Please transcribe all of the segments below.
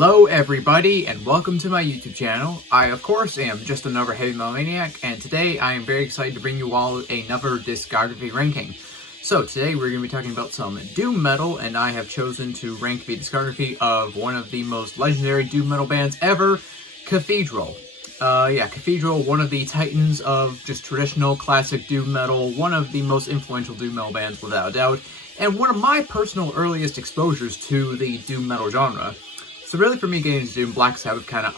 Hello everybody and welcome to my YouTube channel. I of course am just another heavy metal maniac, and today I am very excited to bring you all another discography ranking. So today we're going to be talking about some doom metal, and I have chosen to rank the discography of one of the most legendary doom metal bands ever, Cathedral. Cathedral, one of the titans of just traditional classic doom metal, one of the most influential doom metal bands without a doubt, and one of my personal earliest exposures to the doom metal genre. So really for me, getting into doom, Black Sabbath kind of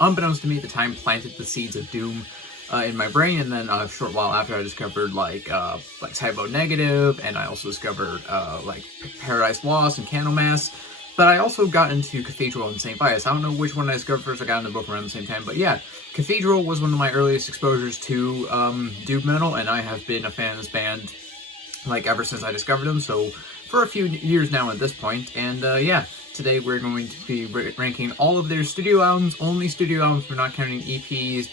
unbeknownst to me at the time planted the seeds of doom in my brain, and then a short while after I discovered like Typo Negative, and I also discovered like Paradise Lost and Candlemass. But I also got into Cathedral and St. Vitus. I don't know which one I discovered first. I got into both around the same time, but yeah, Cathedral was one of my earliest exposures to doom metal, and I have been a fan of this band like ever since I discovered them. So for a few years now at this point, and yeah. Today we're going to be ranking all of their studio albums, only studio albums, we're not counting EPs,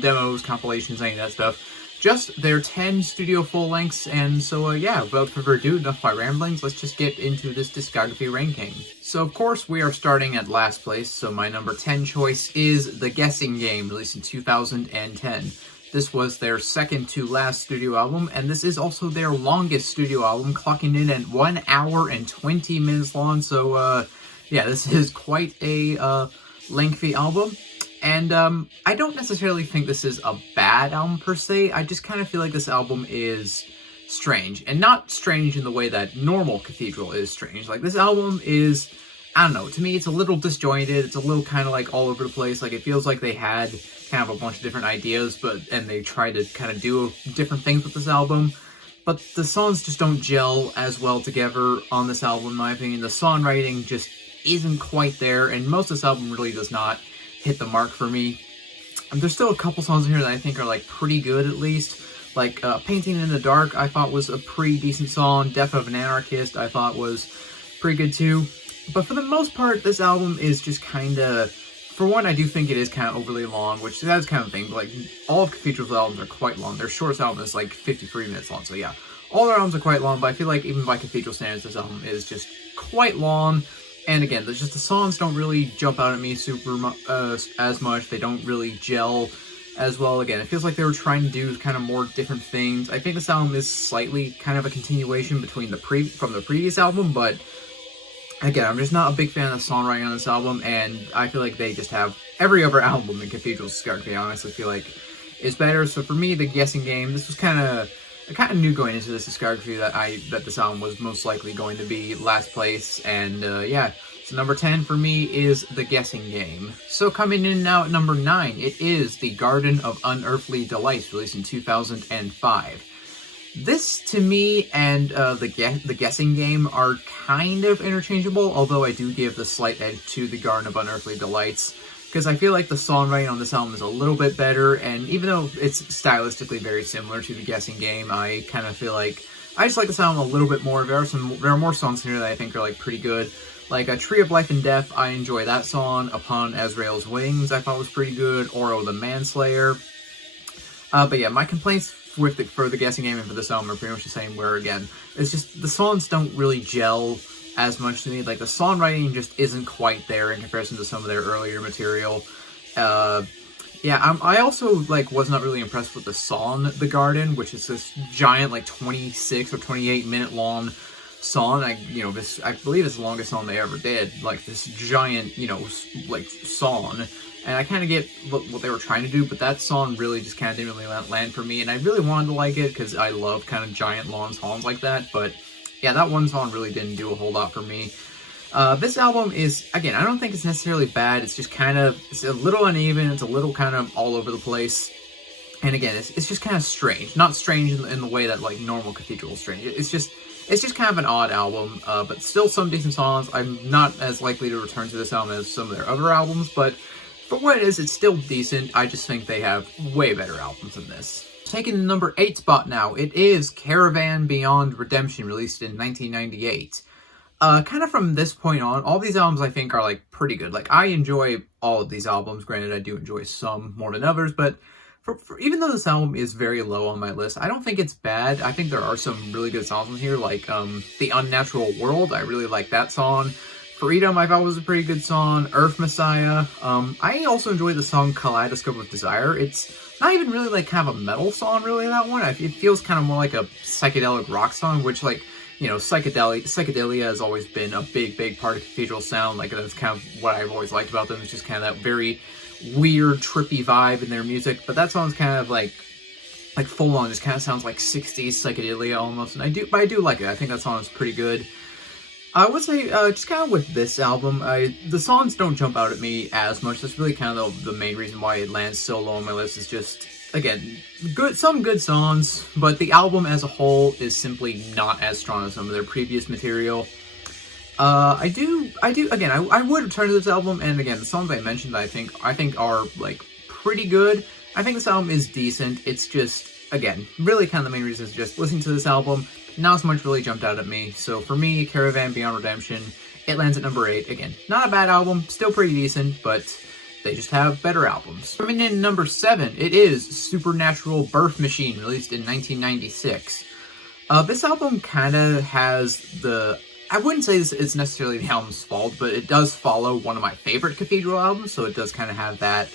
demos, compilations, any of that stuff. Just their 10 studio full lengths, and so yeah, without further ado, enough of my ramblings, let's just get into this discography ranking. So of course we are starting at last place, so my number 10 choice is The Guessing Game, released in 2010. This was their second to last studio album, and this is also their longest studio album, clocking in at 1 hour and 20 minutes long. So, yeah, this is quite a lengthy album. And I don't necessarily think this is a bad album per se. I just kind of feel like this album is strange, and not strange in the way that normal Cathedral is strange. Like, this album is, I don't know, to me it's a little disjointed, it's a little kind of like all over the place. Like, it feels like they had kind of a bunch of different ideas, and they tried to kind of do different things with this album, but the songs just don't gel as well together on this album, in my opinion. The songwriting just isn't quite there, and most of this album really does not hit the mark for me. And there's still a couple songs in here that I think are like pretty good, at least. Like Painting in the Dark, I thought was a pretty decent song. Death of an Anarchist, I thought was pretty good too. But for the most part, this album is just kind of, for one, I do think it is kind of overly long, which that's kind of thing. But like, all of Cathedral's albums are quite long. Their shortest album is like 53 minutes long, so yeah. All their albums are quite long, but I feel like even by Cathedral standards, this album is just quite long. And again, there's just the songs don't really jump out at me as much. They don't really gel as well. Again, it feels like they were trying to do kind of more different things. I think this album is slightly kind of a continuation between from the previous album, but again, I'm just not a big fan of the songwriting on this album, and I feel like they just have every other album in Cathedral's discography. I honestly feel like is better. So for me, The Guessing Game, this was I kind of knew going into this discography that this album was most likely going to be last place, and yeah. So number 10 for me is The Guessing Game. So coming in now at number 9, it is The Garden of Unearthly Delights, released in 2005. This, to me, and the Guessing Game are kind of interchangeable, although I do give the slight edge to The Garden of Unearthly Delights, because I feel like the songwriting on this album is a little bit better, and even though it's stylistically very similar to The Guessing Game, I kind of feel like I just like this album a little bit more. There are more songs in here that I think are like pretty good. Like A Tree of Life and Death, I enjoy that song. Upon Azrael's Wings, I thought was pretty good. Oro the Manslayer. But yeah, my complaints for The Guessing Game and for this album are pretty much the same, where again, it's just the songs don't really gel as much to me. Like, the songwriting just isn't quite there in comparison to some of their earlier material. Yeah, I also like was not really impressed with the song The Garden, which is this giant like 26 or 28 minute long song. I believe it's the longest song they ever did, like this giant, like song. And I kind of get what they were trying to do, but that song really just kind of didn't really land for me. And I really wanted to like it because I love kind of giant, long songs like that. But yeah, that one song really didn't do a whole lot for me. This album is, again, I don't think it's necessarily bad. It's just it's a little uneven. It's a little kind of all over the place. And again, it's just kind of strange. Not strange in the way that like normal Cathedral is strange. It's just kind of an odd album, but still some decent songs. I'm not as likely to return to this album as some of their other albums, but for what it is, it's still decent. I just think they have way better albums than this. Taking the number 8 spot now, it is Caravan Beyond Redemption, released in 1998. Kind of from this point on, all these albums I think are like pretty good. Like, I enjoy all of these albums. Granted, I do enjoy some more than others, but even though this album is very low on my list, I don't think it's bad. I think there are some really good songs in here, like The Unnatural World. I really like that song. Freedom I thought was a pretty good song. Earth Messiah. I also enjoyed the song Kaleidoscope of Desire. It's not even really like kind of a metal song, really, that one. It feels kind of more like a psychedelic rock song, which, like, you know, psychedelia has always been a big part of Cathedral sound. Like, that's kind of what I've always liked about them. It's just kind of that very weird, trippy vibe in their music. But that song's kind of like full on, just kind of sounds like 60s psychedelia almost. And I do like it. I think that song is pretty good. I would say, just kind of with this album, the songs don't jump out at me as much. That's really kind of the main reason why it lands so low on my list, is just, again, some good songs, but the album as a whole is simply not as strong as some of their previous material. I would return to this album, and again, the songs I mentioned, I think are, like, pretty good. I think this album is decent. It's just, again, really kind of the main reason is just listening to this album. Not so much really jumped out at me. So for me, Caravan Beyond Redemption, it lands at number 8. Again, not a bad album, still pretty decent, but they just have better albums. Coming in number 7, it is Supernatural Birth Machine, released in 1996. This album kind of has I wouldn't say it's necessarily the album's fault, but it does follow one of my favorite Cathedral albums, so it does kind of have that,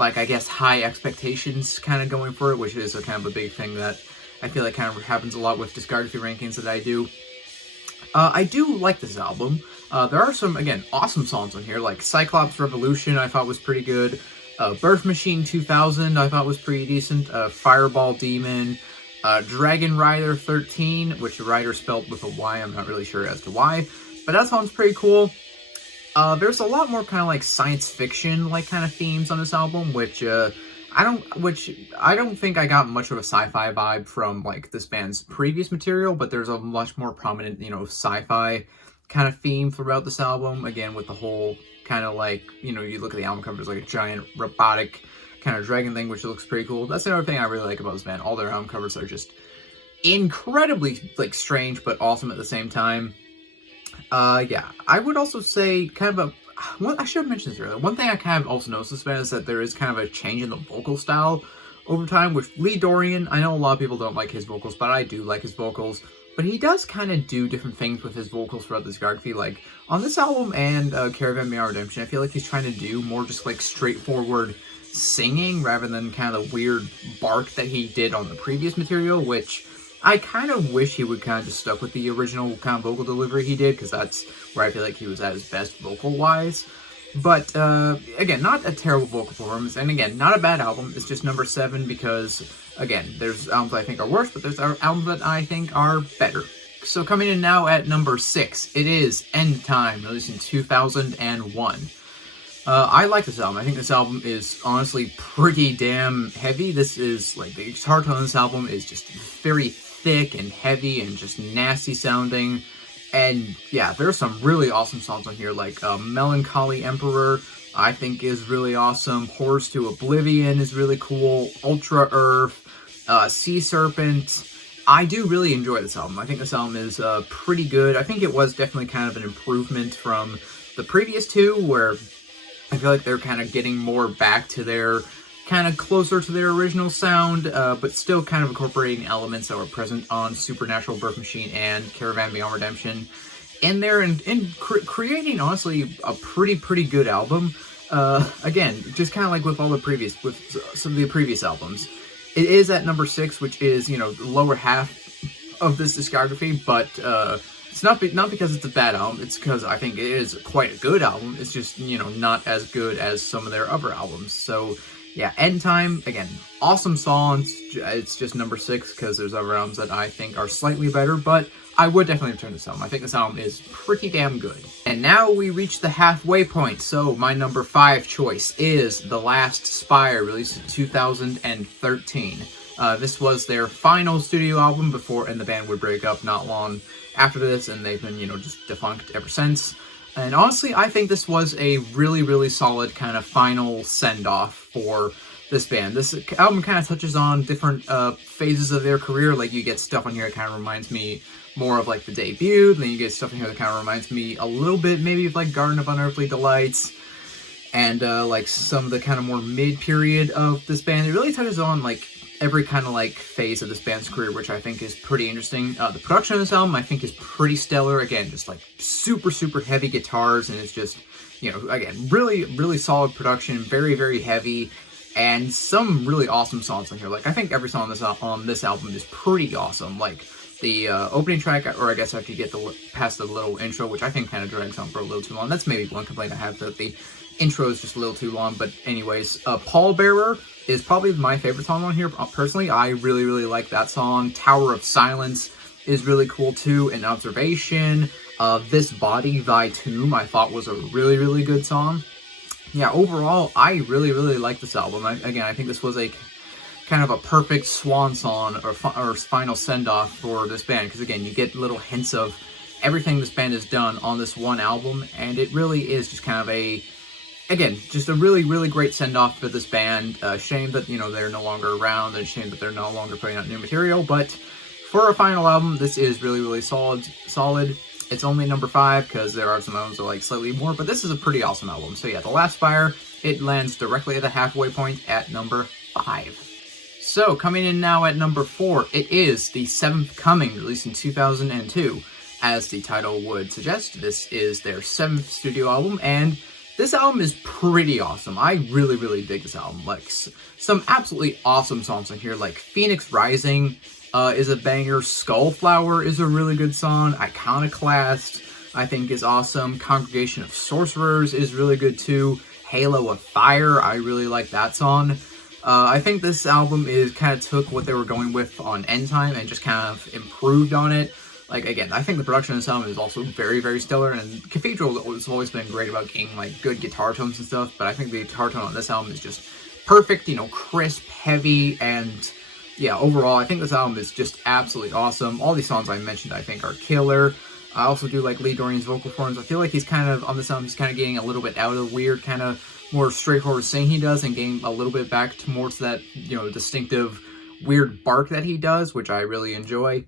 like, I guess, high expectations kind of going for it, which is kind of a big thing that I feel like kind of happens a lot with discography rankings that I do. I do like this album. There are some, again, awesome songs on here, like Cyclops Revolution I thought was pretty good. Birth Machine 2000 I thought was pretty decent. Fireball Demon. Dragon Rider 13, which the Rider spelled with a Y, I'm not really sure as to why. But that song's pretty cool. There's a lot more kind of like science fiction like kind of themes on this album, which I don't think I got much of a sci-fi vibe from, like, this band's previous material, but there's a much more prominent, you know, sci-fi kind of theme throughout this album. Again, with the whole kind of, like, you know, you look at the album cover, it's like a giant robotic kind of dragon thing, which looks pretty cool. That's another thing I really like about this band. All their album covers are just incredibly, like, strange, but awesome at the same time. Yeah, I would also say kind of I should have mentioned this earlier. One thing I kind of also noticed this band is that there is kind of a change in the vocal style over time with Lee Dorian. I know a lot of people don't like his vocals, but I do like his vocals. But he does kind of do different things with his vocals throughout the discography. Like, on this album and Caravan Beyond Redemption, I feel like he's trying to do more just, like, straightforward singing rather than kind of the weird bark that he did on the previous material, which I kind of wish he would kind of just stuck with the original kind of vocal delivery he did, because that's where I feel like he was at his best vocal-wise. But, again, not a terrible vocal performance, and again, not a bad album. It's just number 7 because, again, there's albums I think are worse, but there's albums that I think are better. So coming in now at number 6, it is Endtyme, released in 2001. I like this album. I think this album is honestly pretty damn heavy. This is, like, the guitar tone on this album is just very thick and heavy and just nasty sounding. And yeah, there's some really awesome songs on here, like Melancholy Emperor, I think is really awesome. Horse to Oblivion is really cool. Ultra Earth, Sea Serpent. I do really enjoy this album. I think this album is pretty good. I think it was definitely kind of an improvement from the previous two, where I feel like they're kind of getting more back to their kind of closer to their original sound, but still kind of incorporating elements that were present on Supernatural Birth Machine and Caravan Beyond Redemption in there, and creating, honestly, a pretty good album. Again, just kind of like with some of the previous albums. It is at number 6, which is, you know, the lower half of this discography, but it's not because it's a bad album. It's because I think it is quite a good album. It's just, you know, not as good as some of their other albums. So yeah, Endtyme, again, awesome songs. It's just number 6 because there's other albums that I think are slightly better, but I would definitely return this album. I think this album is pretty damn good. And now we reach the halfway point, so my number 5 choice is The Last Spire, released in 2013. This was their final studio album and the band would break up not long after this, and they've been, you know, just defunct ever since. And honestly, I think this was a really solid kind of final send-off for this band. This album kind of touches on different phases of their career. Like, you get stuff on here that kind of reminds me more of, like, the debut. Then you get stuff in here that kind of reminds me a little bit maybe of, like, Garden of Unearthly Delights. And, like, some of the kind of more mid-period of this band. It really touches on, like, every kind of like phase of this band's career, which I think is pretty interesting. The production of this album I think is pretty stellar. Again, just like super heavy guitars, and it's just, you know, again, really solid production, very heavy, and some really awesome songs on here. Like, I think every song on this album is pretty awesome. Like the opening track, or I guess after you get past the little intro, which I think kind of drags on for a little too long. That's maybe one complaint I have, that the intro is just a little too long. But anyways, Pallbearer is probably my favorite song on here. Personally, I really like that song. Tower of Silence is really cool too. An Observation. This Body, Thy Tomb, I thought was a really good song. Yeah, overall, I really like this album. Again, I think this was a kind of a perfect swan song or final send-off for this band, because again, you get little hints of everything this band has done on this one album, and it really is just kind of again, just a really great send-off for this band. Shame that, you know, they're no longer around, and shame that they're no longer putting out new material, but for a final album, this is really solid. It's only number 5, because there are some albums that are like slightly more, but this is a pretty awesome album. So yeah, The Last Spire, it lands directly at the halfway point at number 5. So, coming in now at number 4, it is The Seventh Coming, released in 2002. As the title would suggest, this is their 7th studio album, and this album is pretty awesome. I really dig this album. Like, some absolutely awesome songs on here, like Phoenix Rising is a banger, Skullflower is a really good song, Iconoclast I think is awesome, Congregation of Sorcerers is really good too, Halo of Fire, I really like that song. I think this album kind of took what they were going with on Endtyme and just kind of improved on it. Like, again, I think the production of this album is also very stellar, and Cathedral has always been great about getting, like, good guitar tones and stuff, but I think the guitar tone on this album is just perfect, you know, crisp, heavy, and yeah, overall, I think this album is just absolutely awesome. All these songs I mentioned, I think, are killer. I also do like Lee Dorrian's vocal forms. I feel like he's kind of, on this album, he's kind of getting a little bit out of the weird, kind of more straightforward sing he does, and getting a little bit back towards that, you know, distinctive weird bark that he does, which I really enjoy.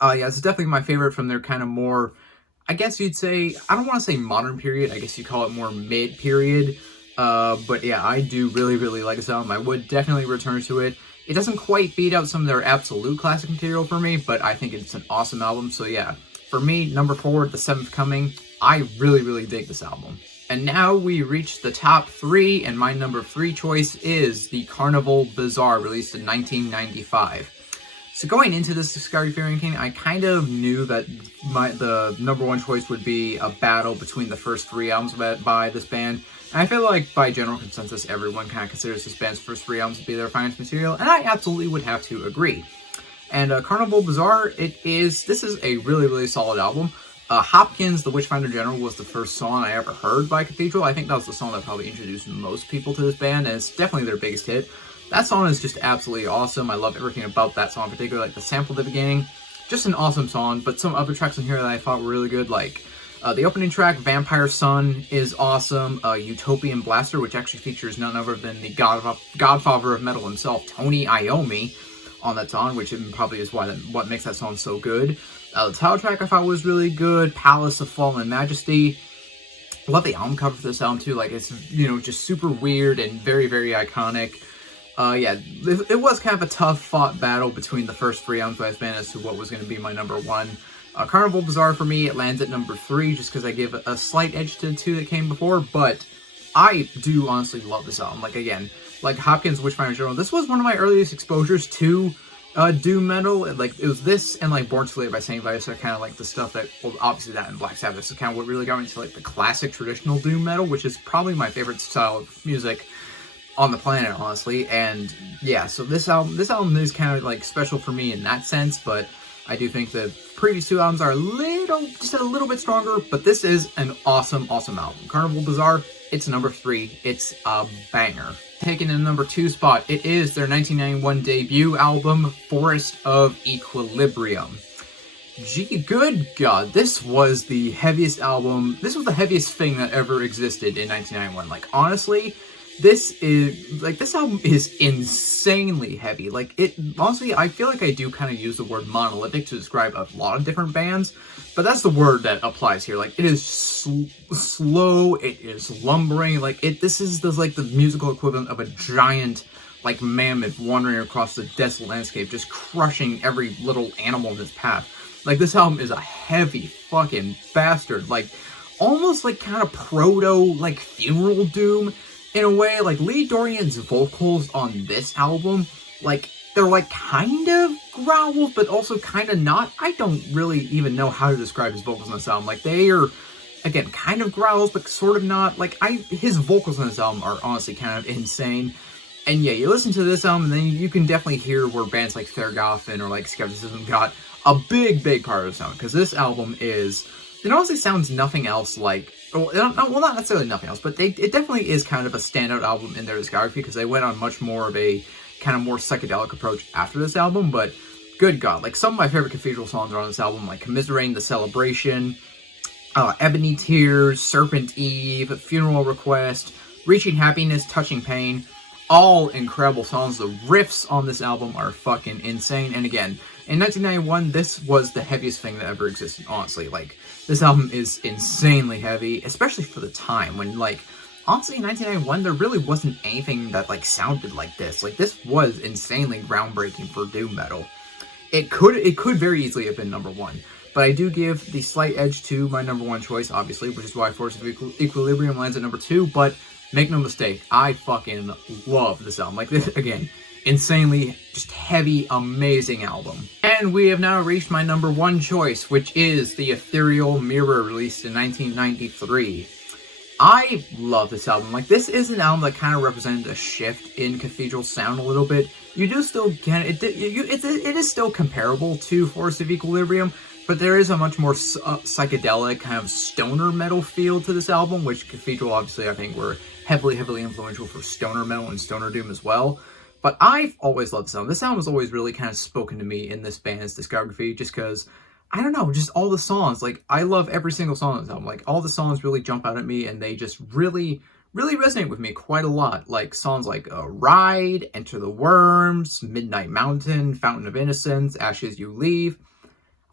Yeah, it's definitely my favorite from their kind of more, I guess you'd say, I don't want to say modern period, I guess you'd call it more mid-period. But yeah, I do really like this album. I would definitely return to it. It doesn't quite beat out some of their absolute classic material for me, but I think it's an awesome album. So yeah, for me, number 4, The Seventh Coming, I really dig this album. And now we reach the top 3, and my number 3 choice is the Carnival Bazaar, released in 1995. So going into this discography ranking, I kind of knew that the number 1 choice would be a battle between the first 3 albums by this band. And I feel like by general consensus, everyone kind of considers this band's first 3 albums to be their finest material, and I absolutely would have to agree. And Carnival Bazaar, this is a really solid album. Hopkins, the Witchfinder General, was the first song I ever heard by Cathedral. I think that was the song that probably introduced most people to this band, and it's definitely their biggest hit. That song is just absolutely awesome. I love everything about that song, particularly like the sample at the beginning. Just an awesome song, but some other tracks in here that I thought were really good, like the opening track, Vampire Sun, is awesome. Utopian Blaster, which actually features none other than the godfather of metal himself, Tony Iommi, on that song, which probably is what makes that song so good. The title track I thought was really good. Palace of Fallen Majesty. I love the album cover for this album too. Like, it's, you know, just super weird and very iconic. Yeah, it was kind of a tough fought battle between the first 3 albums by this band as to what was going to be my number 1. Carnival Bazaar, for me, it lands at number 3 just because I give a slight edge to the 2 that came before, but I do honestly love this album. Like, again, like Hopkins, Witchfinder General, this was one of my earliest exposures to doom metal. Like, it was this and like Born Too Late by St. Vitus are kind of like the stuff that, well, obviously that and Black Sabbath is kind of what really got me into like the classic traditional doom metal, which is probably my favorite style of music on the planet, honestly. And yeah, so this album is kind of like special for me in that sense, but I do think the previous 2 albums are just a little bit stronger, but this is an awesome album. Carnival Bazaar, it's number 3. It's a banger. Taking the number 2 spot, it is their 1991 debut album, Forest of Equilibrium. Gee, good God, this was the heaviest album. This was the heaviest thing that ever existed in 1991. Like, honestly, this album is insanely heavy. Like, honestly, I feel like I do kind of use the word monolithic to describe a lot of different bands, but that's the word that applies here. Like, it is slow, it is lumbering, like, this is like the musical equivalent of a giant like mammoth wandering across the desolate landscape, just crushing every little animal in its path. Like, this album is a heavy fucking bastard, like, almost like kind of proto, like, funeral doom in a way. Like, Lee Dorian's vocals on this album, like, they're like kind of growls, but also kind of not. I don't really even know how to describe his vocals on this album. Like, they are, again, kind of growls, but sort of not. Like, his vocals on this album are honestly kind of insane. And yeah, you listen to this album, and then you can definitely hear where bands like Thergothyn or like Skepticism got a big part of the sound. Because this album is, it honestly sounds nothing else like, well, not necessarily nothing else, but it definitely is kind of a standout album in their discography, because they went on much more of a kind of more psychedelic approach after this album. But good God, like, some of my favorite Cathedral songs are on this album, like Commiserating, The Celebration, Ebony Tears, Serpent Eve, Funeral Request, Reaching Happiness, Touching Pain. All incredible songs. The riffs on this album are fucking insane. And again, in 1991, this was the heaviest thing that ever existed, honestly. Like, this album is insanely heavy, especially for the time when, like, honestly, in 1991, there really wasn't anything that, like, sounded like this. Like, this was insanely groundbreaking for doom metal. It could very easily have been number one. But I do give the slight edge to my number one choice, obviously, which is why Force of Equilibrium lands at number 2. But make no mistake, I fucking love this album. Like, this, again, insanely, just heavy, amazing album. And we have now reached my number one choice, which is the Ethereal Mirror, released in 1993. I love this album. Like, this is an album that kind of represented a shift in Cathedral sound a little bit. You do still get it is still comparable to Force of Equilibrium, but there is a much more psychedelic kind of stoner metal feel to this album, which Cathedral, obviously, I think were heavily influential for stoner metal and stoner doom as well. But I've always loved this album. This album has always really kind of spoken to me in this band's discography, just because, I don't know, just all the songs. Like, I love every single song on this album. Like, all the songs really jump out at me, and they just really resonate with me quite a lot. Like, songs like Ride, Enter the Worms, Midnight Mountain, Fountain of Innocence, Ashes You Leave.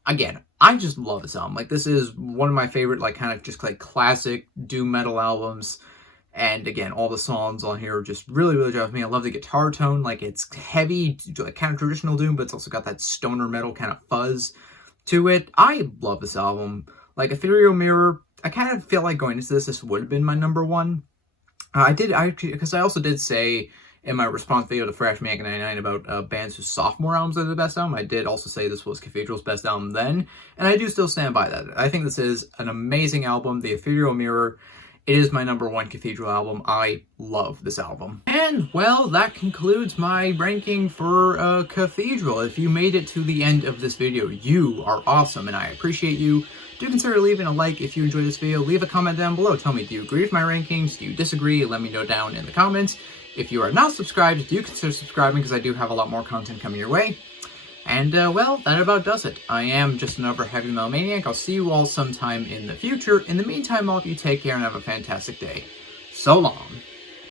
Again, I just love this album. Like, this is one of my favorite, like, kind of just, like, classic doom metal albums. And again, all the songs on here just really drive me. I love the guitar tone. Like, it's heavy, like, kind of traditional doom, but it's also got that stoner metal kind of fuzz to it. I love this album. Like, Ethereal Mirror, I kind of feel like going into this would have been my number one. Because I also did say in my response video to Thrash Maniac 99 about bands whose sophomore albums are the best album, I did also say this was Cathedral's best album then, and I do still stand by that. I think this is an amazing album. The Ethereal Mirror, it is my number one Cathedral album. I love this album. And, well, that concludes my ranking for Cathedral. If you made it to the end of this video, you are awesome, and I appreciate you. Do consider leaving a like if you enjoyed this video. Leave a comment down below. Tell me, do you agree with my rankings? Do you disagree? Let me know down in the comments. If you are not subscribed, do consider subscribing, because I do have a lot more content coming your way. And, well, that about does it. I am just another heavy metal maniac. I'll see you all sometime in the future. In the meantime, all of you take care and have a fantastic day. So long.